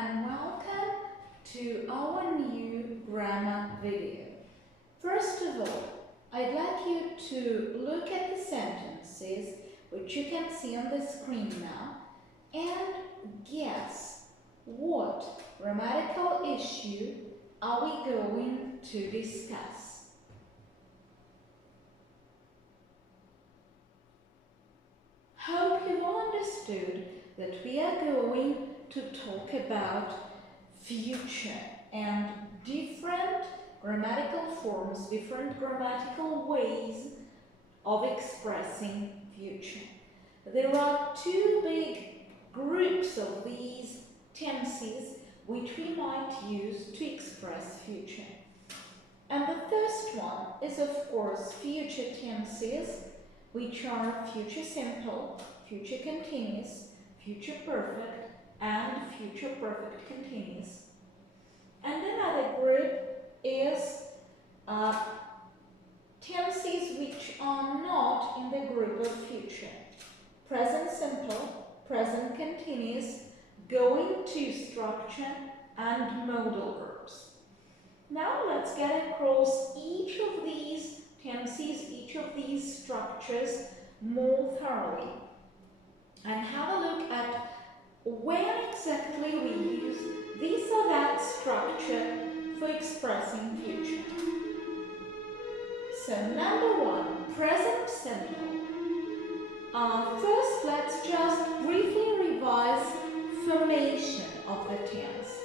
and welcome to our new grammar video. First of all, I'd like you to look at the sentences which you can see on the screen now and guess what grammatical issue are we going to discuss. Hope you've understood that we are going to talk about future and different grammatical forms, different grammatical ways of expressing future. There are two big groups of these tenses which we might use to express future. And the first one is, of course, future tenses, which are future simple, future continuous, future perfect, and future perfect continuous. And another group is tenses which are not in the group of future. Present simple, present continuous, going to structure, and modal verbs. Now let's get across each of these tenses, each of these structures more thoroughly and have a look at where exactly we use this or that structure for expressing future. So number one, present simple. First, let's just briefly revise formation of the tense.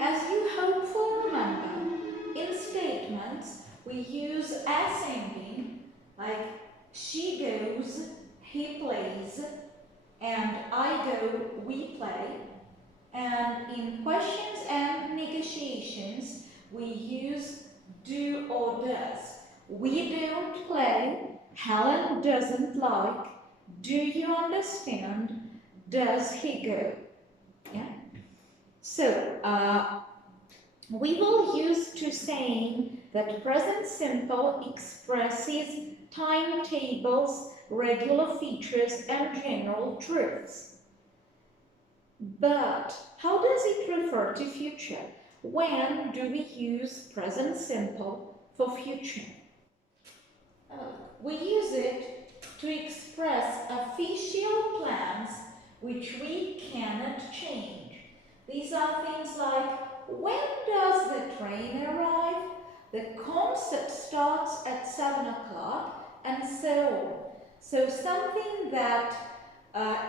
As you hopefully remember, in statements we use S ending, like she goes, he plays, and I go, we play. And in questions and negotiations, we use do or does. We don't play, Helen doesn't like, do you understand, does he go? Yeah. So, we will use to saying that present simple expresses timetables, regular features, and general truths. But how does it refer to future? When do we use present simple for future? We use it to express official plans which we cannot change. These are things like, when does the train arrive? The concert starts at 7 o'clock, and so on. So something that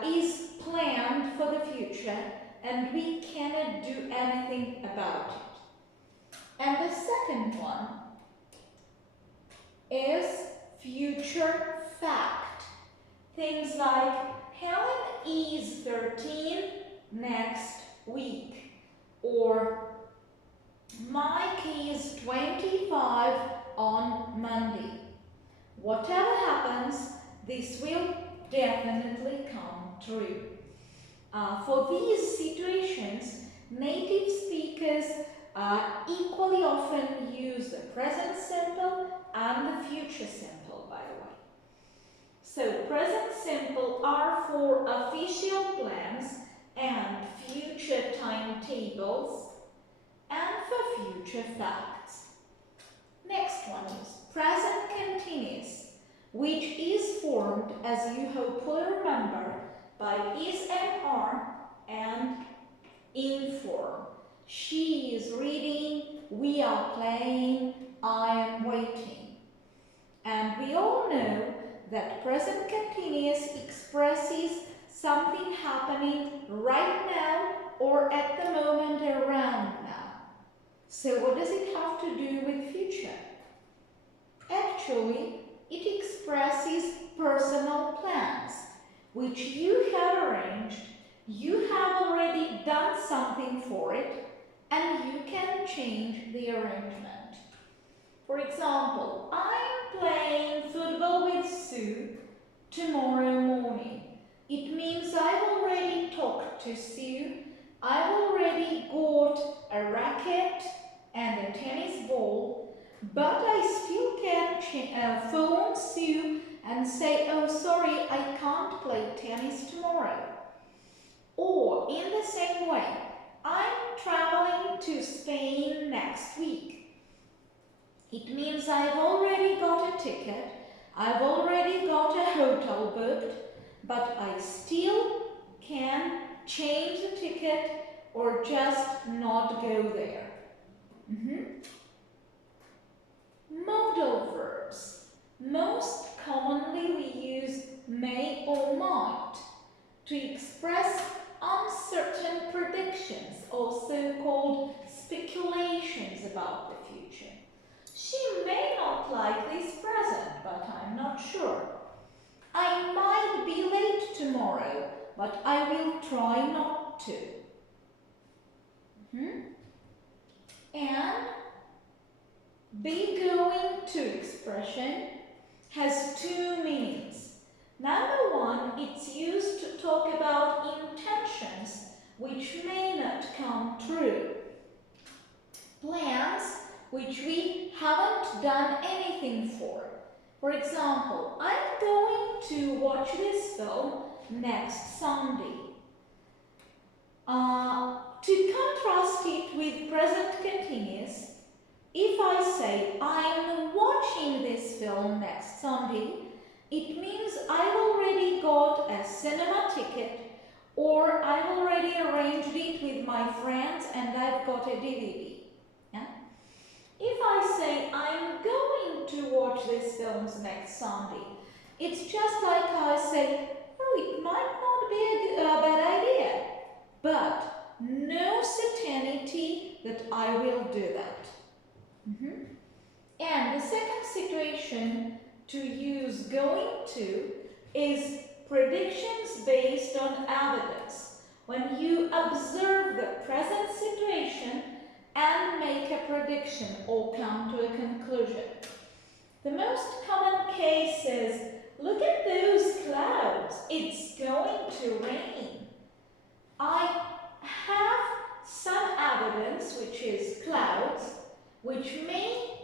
is planned for the future and we cannot do anything about it. And the second one is future fact. Things like, Helen is 13 next week, or Mike is 25 on Monday. Whatever happens, this will definitely come true. For these situations, native speakers equally often use the present simple and the future simple, by the way. So, present simple are for official plans and future timetables and for future facts. Next one is present continuous, which is formed, as you hopefully remember, by is and are and in form. She is reading, we are playing, I am waiting. And we all know that present continuous expresses something happening right now or at the moment around now. So what does it have to do with future? Actually, it expresses personal plans which you have arranged, you have already done something for it, and you can change the arrangement. For example, I'm playing football with Sue tomorrow morning. It means I've already talked to Sue, I've already got a racket and a tennis ball, but I still can phone Sue and say, oh sorry, I can't play tennis tomorrow. Or in the same way, I'm traveling to Spain next week. It means I've already got a ticket, I've already got a hotel booked, but I still can change the ticket or just not go there. Modal verbs. Most commonly we use may or might to express uncertain predictions, also called speculations about the future. She may not like this present, but I'm not sure. I might be late tomorrow, but I will try not to. And be going to expression has two meanings. Number one, it's used to talk about intentions which may not come true. Plans which we haven't done anything for. For example, I'm going to watch this film next Sunday. To contrast it with present continuous, if I say I'm watching this film next Sunday, it means I've already got a cinema ticket or I've already arranged it with my friends and I've got a DVD. Yeah? If I say I'm going to watch these films next Sunday, it's just like I say, oh, it might not be a bad idea, but no certainty that I will do that. And the second situation to use going to is predictions based on evidence. When you observe the present situation and make a prediction or come to a conclusion. The most common case is, look at those clouds, it's going to rain. I have some evidence, which is clouds, which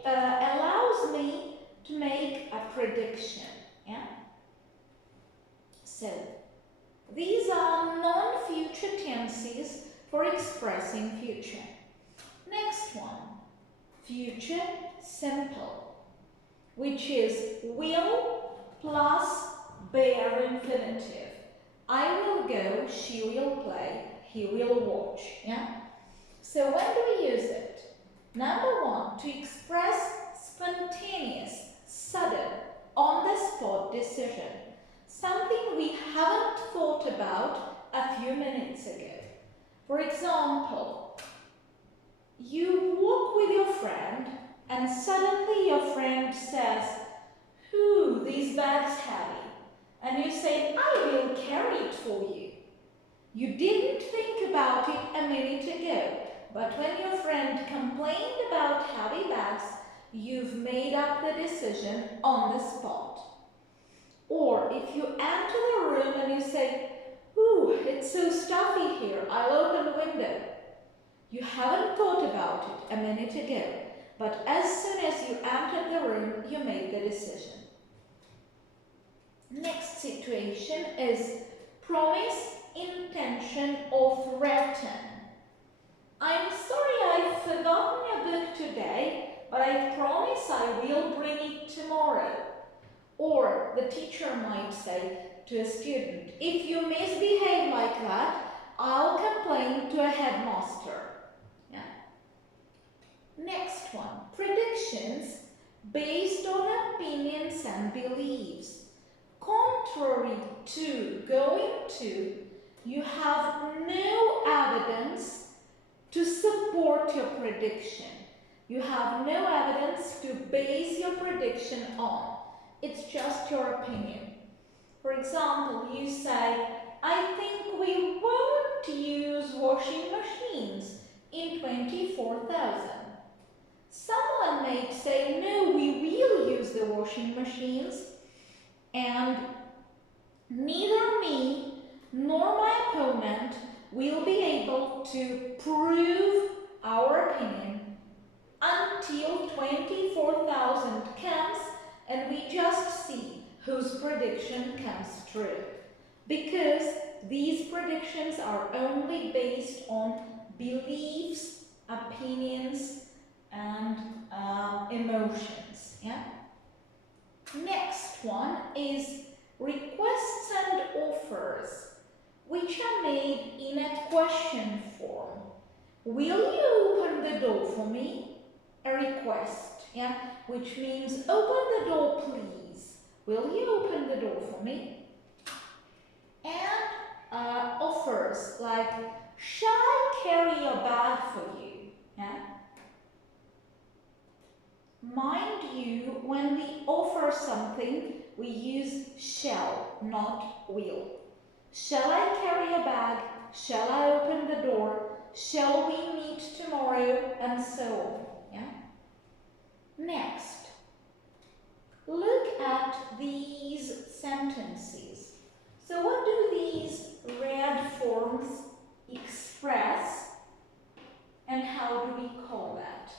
allows me to make a prediction. Yeah? So, these are non-future tenses for expressing future. Next one, future simple, which is will plus bare infinitive. I will go, she will play, he will watch. Yeah? So when do we use it? Number one, to express spontaneous, sudden, on-the-spot decision. Something we haven't thought about a few minutes ago. For example, you walk with your friend and suddenly your friend says, "Ooh, this bag's heavy." And you say, "I will carry it for you." You didn't think about it a minute ago, but when your friend complained about heavy bags, you've made up the decision on the spot. Or if you enter the room and you say, "Ooh, it's so stuffy here, I'll open the window." You haven't thought about it a minute ago, but as soon as you entered the room, you made the decision. Next situation is promise, intention, or threaten. I'm sorry I've forgotten your book today, but I promise I will bring it tomorrow. Or the teacher might say to a student, "If you misbehave like that, I'll complain to a headmaster." Yeah. Next one, predictions based on opinions and beliefs. Contrary to going to, you have no evidence to support your prediction. You have no evidence to base your prediction on. It's just your opinion. For example, you say, "I think we won't use washing machines in 24,000. Someone may say, "No, we will use the washing machines," and neither me nor my opponent will be able to prove our opinion until 24,000 comes and we just see whose prediction comes true. Because these predictions are only based on beliefs, opinions, and emotions. Yeah. Next one is requests and offers, which are made in a question form. Will you open the door for me? A request, yeah, which means open the door, please. Will you open the door for me? And offers like, shall I carry your bag for you? Yeah. Mind you, when we offer something, we use shall, not will. Shall I carry a bag? Shall I open the door? Shall we meet tomorrow? And so on. Yeah? Next, look at these sentences. So what do these red forms express? And how do we call that?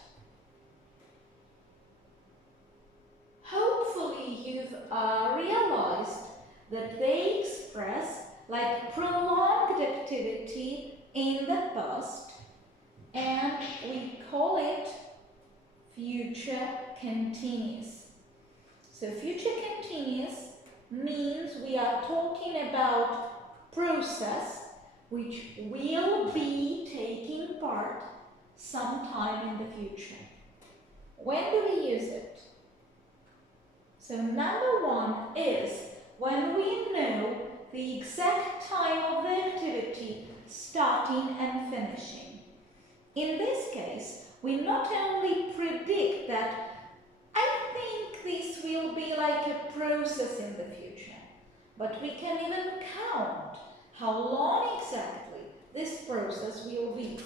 Hopefully you've realized that they express like prolonged activity in the past, and we call it future continuous. So future continuous means we are talking about process which will be taking part sometime in the future. When do we use it? So number one is when we know the exact time of the activity starting and finishing. In this case, we not only predict that I think this will be like a process in the future, but we can even count how long exactly this process will be.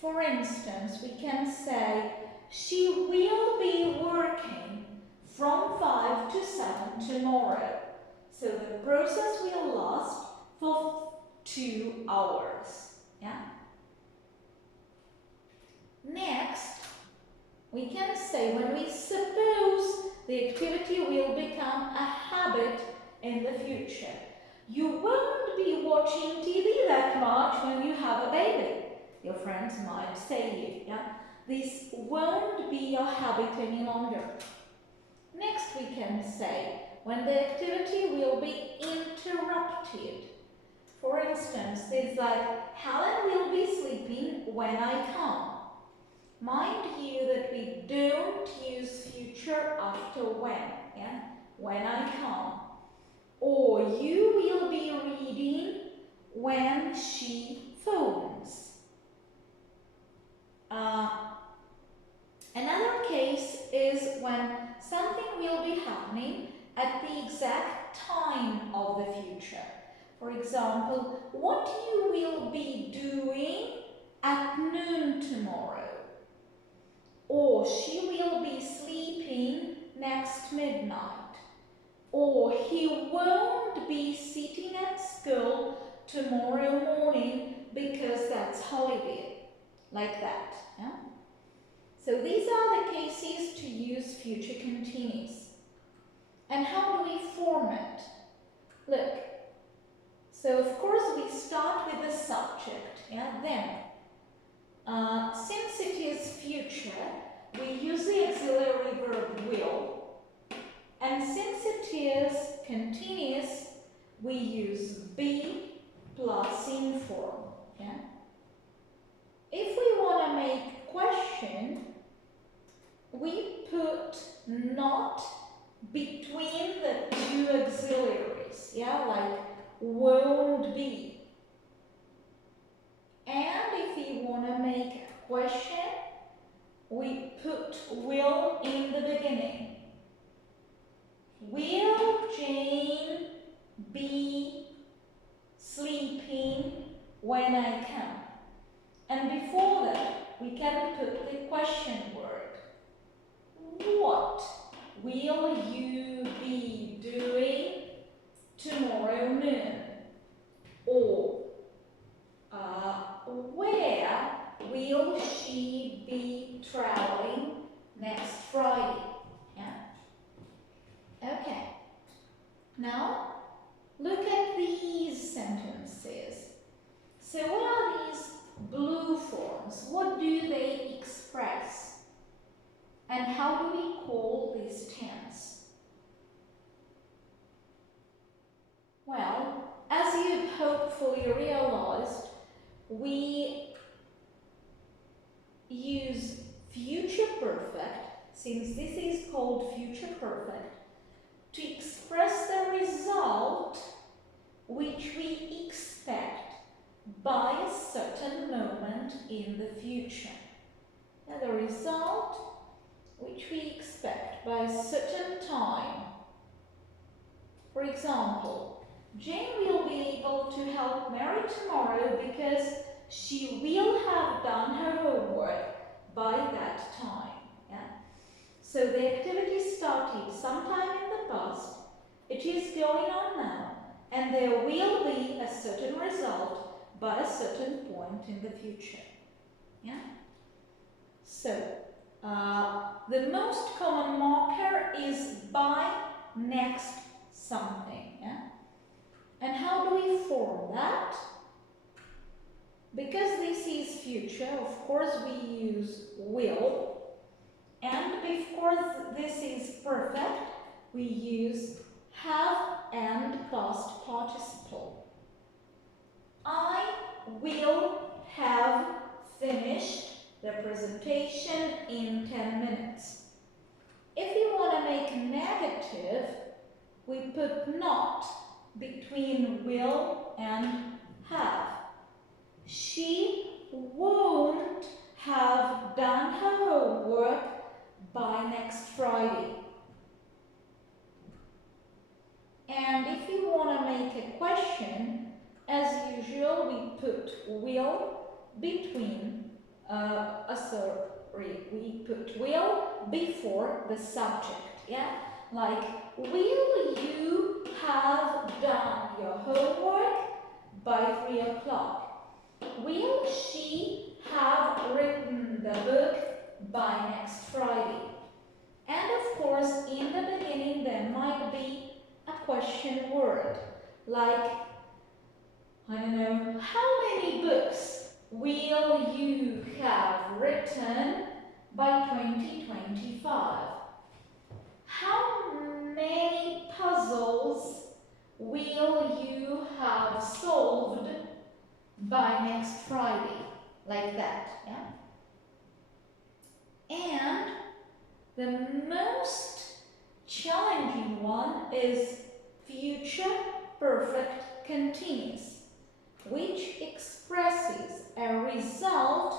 For instance, we can say she will be working from 5 to 7 tomorrow. So the process will last for 2 hours. Yeah? Next, we can say when we suppose the activity will become a habit in the future. You won't be watching TV that much when you have a baby. Your friends might say you, yeah? This won't be your habit any longer. Next we can say when the activity will be interrupted. For instance, it's like Helen will be sleeping when I come. Mind you that we don't use future after when, yeah? When I come. Or you will be reading when she phones. Another case is when something will be happening at the exact time of the future. For example, what you will be doing at noon tomorrow. Or she will be sleeping next midnight. Or he won't be sitting at school tomorrow morning because that's holiday. Like that. Yeah? So these are the cases to use future continuous. And how do we form it? Look. So of course we start with the subject. Yeah? Then, since it is future, we use the auxiliary verb will. And since it is continuous, we use be plus inform. Yeah? If we want to make question, we put not between the two auxiliaries, yeah, like won't be. And if we want to make a question, we put will in the beginning. Will Jane be sleeping when I come? And before that, we can put the question word. What will you be doing tomorrow noon? Or where will she be traveling next Friday? Yeah? Okay. Now, look at these sentences. So what are these blue forms, what do they express? And how do we call this tense? Well, as you've hopefully realized, we use future perfect, since this is called future perfect, to express the result which we expect by a certain moment in the future. Now, the result which we expect by a certain time. For example, Jane will be able to help Mary tomorrow because she will have done her homework by that time. Yeah? So the activity started sometime in the past, it is going on now, and there will be a certain result by a certain point in the future. Yeah? So, the most common marker is by next something. Yeah? And how do we form that? Because this is future, of course we use will. And because this is perfect, we use have and past participle. I will have finished the presentation in 10 minutes. If you want to make negative, we put not between will and have. She won't have done her homework by next Friday. And if you want to make a question, as usual, we put will between, we put will before the subject, yeah? Like, will you have done your homework by 3 o'clock? Will she have written the book by next Friday? And of course, in the beginning, there might be a question word, like, I don't know, how many books will you have written by 2025? How many puzzles will you have solved by next Friday? Like that, yeah? And the most challenging one is future perfect continuous, which expresses a result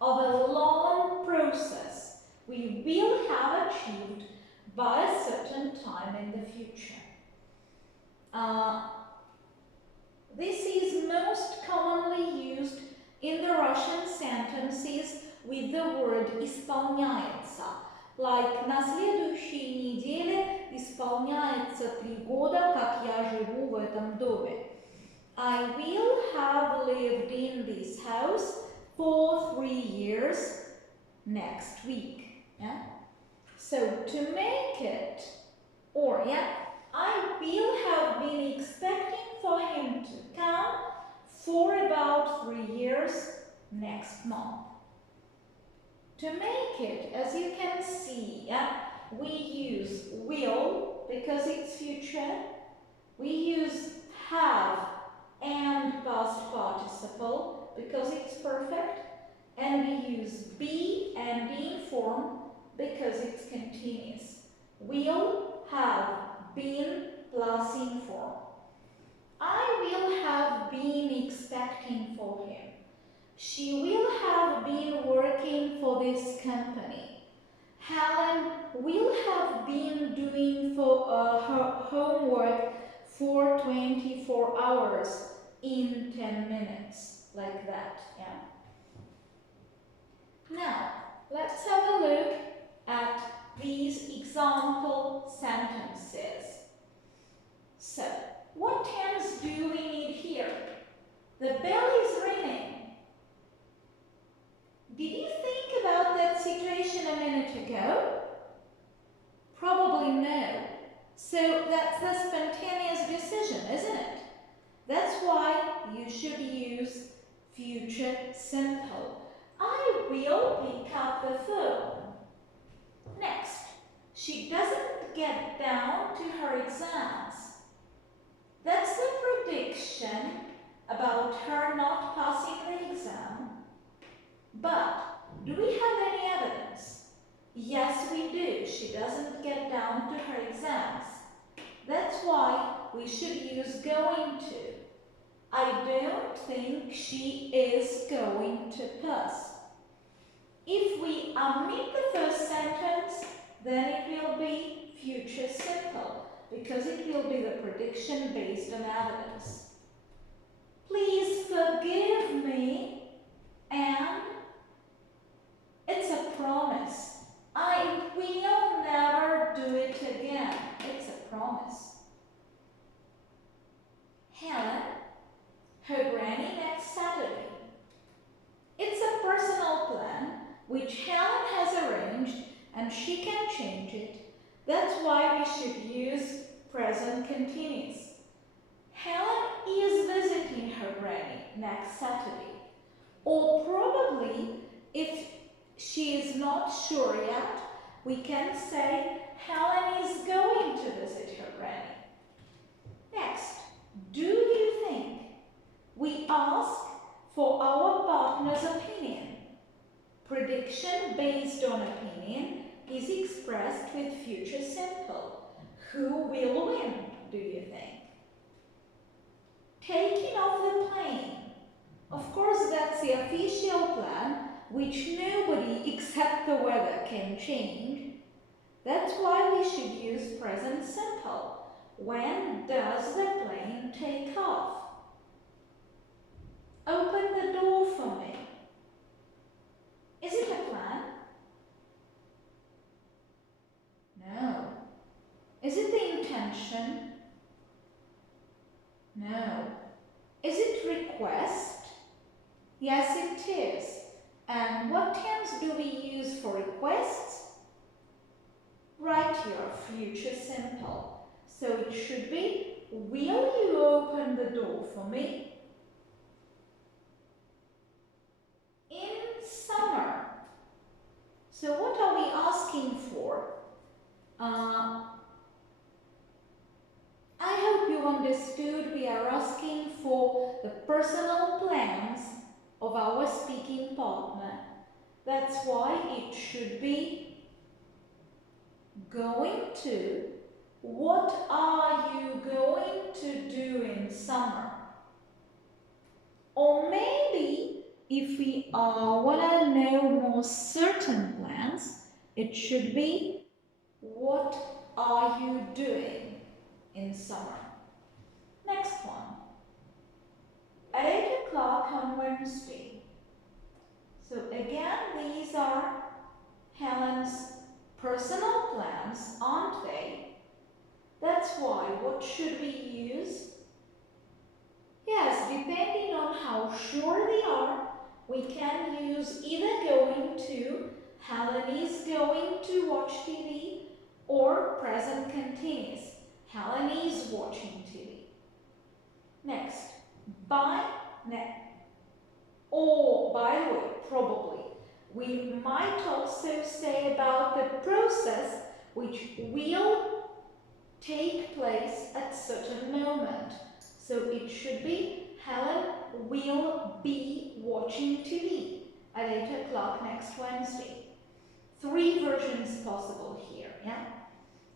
of a long process we will have achieved by a certain time in the future. This is most commonly used in the Russian sentences with the word «исполняется», like «на следующей неделе исполняется 3 года, как я живу в этом доме». I will have lived in this house for 3 years next week. Yeah? So to make it, or I will have been expecting for him to come for about 3 years next month. To make it, as you can see, we use will because it's future. We use have and past participle because it's perfect. And we use be and being form because it's continuous. Will have been plus in form. I will have been expecting for him. She will have been working for this company. Helen will have been doing her homework for 24 hours in 10 minutes, like that, yeah? Now, let's have a look at these example sentences. So, what tense do we need here? The bell is ringing. Did you think about that situation a minute ago? Probably no. So that's a spontaneous decision, isn't it? That's why you should use future simple. I will pick up the phone. Next, she doesn't get down to her exams. That's the prediction about her not passing the exam. But do we have any evidence? Yes, we do. She doesn't get down to her exams. That's why we should use going to. I don't think she is going to pass. If we omit the first sentence, then it will be future simple because it will be the prediction based on evidence. Please forgive me, and it's a promise. I will never do it again. It's a promise. Helen, her granny next Saturday. It's a personal plan which Helen has arranged and she can change it. That's why we should use present continuous. Helen is visiting her granny next Saturday. Or probably, if she is not sure yet, we can say Helen is going to visit her granny. Next, do you think? We ask for our partner's opinion. Prediction based on opinion is expressed with future simple. Who will win, do you think? Taking off the plane. Of course, that's the official plan, which nobody except the weather can change. That's why we should use present simple. When does the plane take off? Open the door for me. Is it a plan? No. Is it the intention? No. Is it request? Yes, it is. And what tense do we use for requests? Write your future simple. So it should be, will you open the door for me? In summer. So what are we asking for? I hope you understood we are asking for the personal plans of our speaking partner. That's why it should be going to. What are you going to do in summer? Or maybe if we want to know more certain plans, it should be, what are you doing in summer? Next one. At 8 o'clock on Wednesday. So again, these are Helen's personal plans, aren't they? That's why, what should we use? Yes, depending on how sure they are, we can use either going to, Helen is going to watch TV, or present continuous, Helen is watching TV. Next, or by the way, probably, we might also say about the process which will take place at certain moment. So it should be, Helen will be watching TV at 8 o'clock next Wednesday. 3 versions possible here, yeah?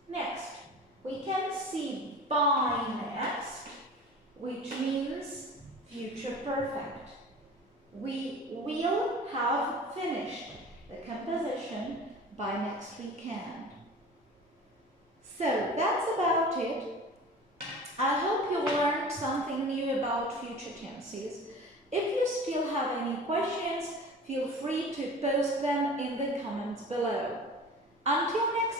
Next, we can see by next, which means future perfect. We will have finished the composition by next weekend. So that's about it. I hope you learned something new about future tenses. If you still have any questions, feel free to post them in the comments below. Until next